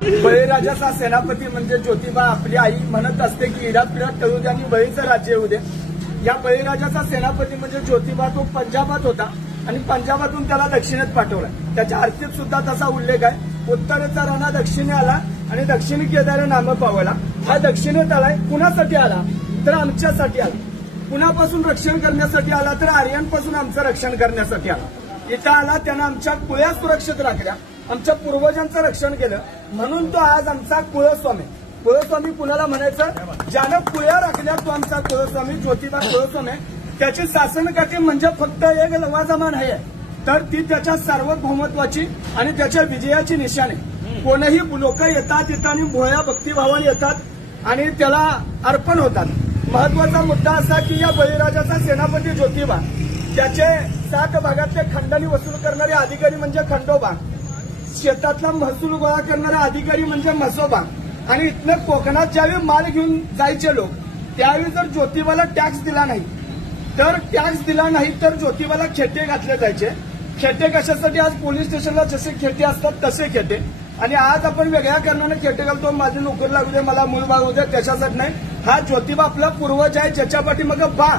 बळीराजाचा सेनापती म्हणजे ज्योतिबा आपली आई म्हणत असते की इडापिडात तळू द्या आणि बळीचं राज्य येऊ दे। या बळीराजाचा सेनापती म्हणजे ज्योतिबा तो पंजाबात होता आणि पंजाबातून त्याला दक्षिणेत पाठवला। त्याच्या आरतीत सुद्धा तसा उल्लेख आहे। उत्तरेचा राणा दक्षिणे आला आणि दक्षिणी केदारे नाम पावला। हा दक्षिणेत आलाय कुणासाठी आला तर आमच्यासाठी आला। कुणापासून रक्षण करण्यासाठी आला तर आर्यांपासून आमचं रक्षण करण्यासाठी आला। इथं आला त्यानं आमच्या कुळ्या सुरक्षित राखल्या, आमच्या पूर्वजांचं रक्षण केलं, म्हणून तो आज आमचा कुळस्वामी। कुळस्वामी कुणाला म्हणायचं? ज्यानं कुळ्या राखल्या तो आमचा कुळस्वामी, ज्योतिबा कुळस्वामी। त्याची शासनकाठी म्हणजे फक्त एक लवाजमान आहे, तर ती त्याच्या सार्वभौमत्वाची आणि त्याच्या विजयाची निशाणी। कोणीही लोक येतात तिथं आणि भोळ्या भक्तिभावाने येतात आणि त्याला अर्पण होतात। महत्वाचा मुद्दा असा की या बळीराजाचा सेनापती ज्योतिबा, त्याचे 7 भागातले खंडणी वसूल करणारे अधिकारी म्हणजे खंडोबा, शेतातला महसूल गोळा करणारे अधिकारी म्हणजे म्हसोबा, आणि इथनं कोकणात ज्यावेळी माल घेऊन जायचे लोक त्यावेळी जर ज्योतिबाला टॅक्स दिला नाही तर ज्योतिबाला खेटे घातले जायचे। खेटे कशासाठी? आज पोलीस स्टेशनला जसे खेटे असतात तसे खेटे, आणि आज आपण वेगळ्या कारणाने खेटे घालतो, माझी नोकरी लागू दे, मला मूळ बाळू दे, त्याच्यासाठी नाही। हा ज्योतिबा आपला पूर्वज आहे, ज्याच्या पाठी मग बा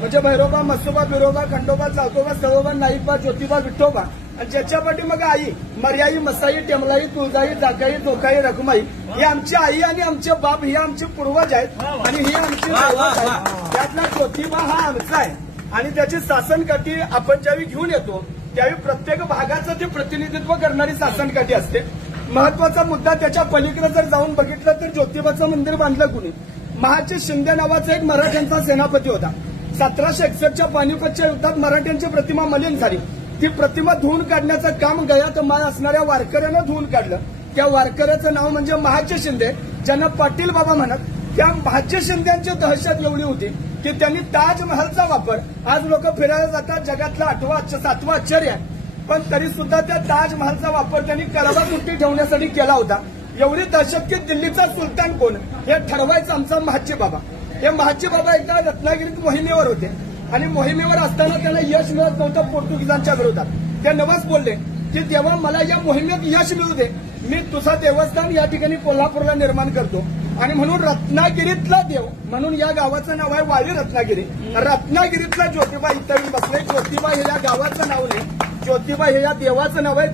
म्हणजे भैरोबा, मसोबा, बिरोबा, खंडोबा, चाकोबा, सळोबा, नाईकबा, ज्योतिबा, विठोबा, आणि ज्याच्या पाठी मग आई, मर्याई, मसाई, टेमलाई, तुळजाई, जाकाई, तोकाई, रखमाई, ही आमची आई आणि आमचे बाप हे आमचे पूर्वज आहेत आणि ही आमची दैवत आहे। त्यातला ज्योतिबा हा आमचा आहे आणि त्याची शासनकाठी आपण ज्यावेळी घेऊन येतो त्यावेळी प्रत्येक भागाचं ते प्रतिनिधित्व करणारी शासनकाठी असते। महत्वाचा मुद्दा, त्याच्या पलीकडे जर जाऊन बघितलं तर ज्योतिबाचं मंदिर बांधलं कुणी? महाजी शिंदे नावाचा एक मराठ्यांचा सेनापती होता। 1761च्या पानिपतच्या युद्धात मराठ्यांची प्रतिमा मलिन झाली। ती प्रतिमा धुवून काढण्याचं काम गयात माळ असणाऱ्या वारकऱ्यानं धुवून काढलं। त्या वारकऱ्याचं नाव म्हणजे महाजी शिंदे, ज्यांना पाटील बाबा म्हणत। त्या महाजी शिंद्यांची दहशत एवढी होती की त्यांनी ताजमहलचा वापर, आज लोक फिरायला जातात, जगातला 7वं आश्चर्य आहे, पण तरी सुद्धा त्या ताजमहलचा वापर त्यांनी करवाकुट्टी ठेवण्यासाठी केला होता। एवढी दहशत की दिल्लीचा सुलतान कोण हे ठरवायचं आमचा महाजी बाबा। हे महाजी बाबा एकदा रत्नागिरीत मोहिमेवर होते आणि मोहिमेवर असताना त्यांना यश मिळत नव्हतं पोर्तुगीजांच्या विरोधात। ते नवस बोलले की देवा मला या मोहिमेत यश मिळू दे, मी तुझा देवस्थान या ठिकाणी कोल्हापूरला निर्माण करतो। आणि म्हणून रत्नागिरीतला देव म्हणून या गावाचं नाव आहे वाडी रत्नागिरी। रत्नागिरीतला ज्योतिबा इथं बसले। ज्योतिबा हे या गावाचं नाव नाही, ज्योतिबा हे या देवाचं नाव आहे।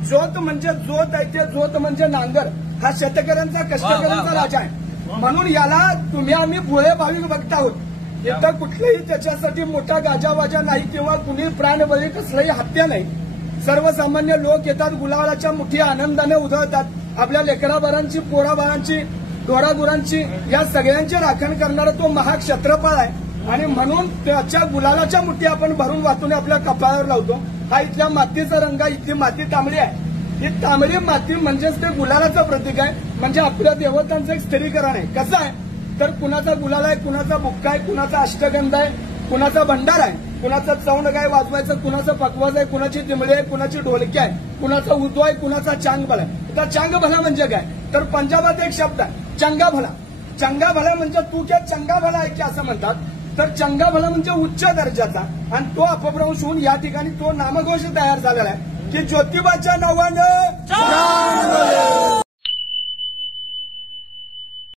ज्योत म्हणजे ज्योत आहे, ते ज्योत म्हणजे नांगर, हा शेतकऱ्यांचा कष्टकऱ्यांचा राजा आहे। म्हणून याला तुम्ही आम्ही भोळे भाविक बघत आहोत। इथं कुठलेही त्याच्यासाठी मोठा गाजावाजा नाही किंवा कुणी प्राणबळी कसलाही हत्या नाही। सर्वसामान्य लोक येतात, गुलालाच्या मुठी आनंदाने उधळतात, आपल्या लेकराबाळांची, पोराबाळांची, ढोरागुरांची, या सगळ्यांची राखण करणारा तो महाक्षत्रपाळ आहे। आणि म्हणून त्याच्या गुलालाच्या मुठी आपण भरून वाटून आपल्या कपाळावर लावतो। हा इथल्या मातीचा रंग आहे, इथली माती तांबडी आहे। ही तांबडी माती म्हणजेच ते गुलालाचं प्रतीक आहे, म्हणजे आपल्या देवतांचं एक स्थिरीकरण आहे। कसं आहे तर कुणाचा गुलाल आहे, कुणाचा बुक्का आहे, कुणाचा अष्टगंध आहे, कुणाचा भंडार आहे, कुणाचा चौंड गाय वाजवायचं, कुणाचं पकवाज आहे, कुणाची दिमडी आहे, कुणाची ढोलकी आहे, कुणाचा उर्दू आहे, कुणाचा चांग भला आहे। तर चांग भला म्हणजे काय तर पंजाबात एक शब्द आहे चंगा भला। चंगा भला म्हणजे तू क्या चंगा भला आहे की असं म्हणतात। तर चंगा भला म्हणजे उच्च दर्जाचा, आणि तो अपभ्रंश होऊन या ठिकाणी तो नामघोष तयार झालेला आहे की ज्योतिबाच्या नावानं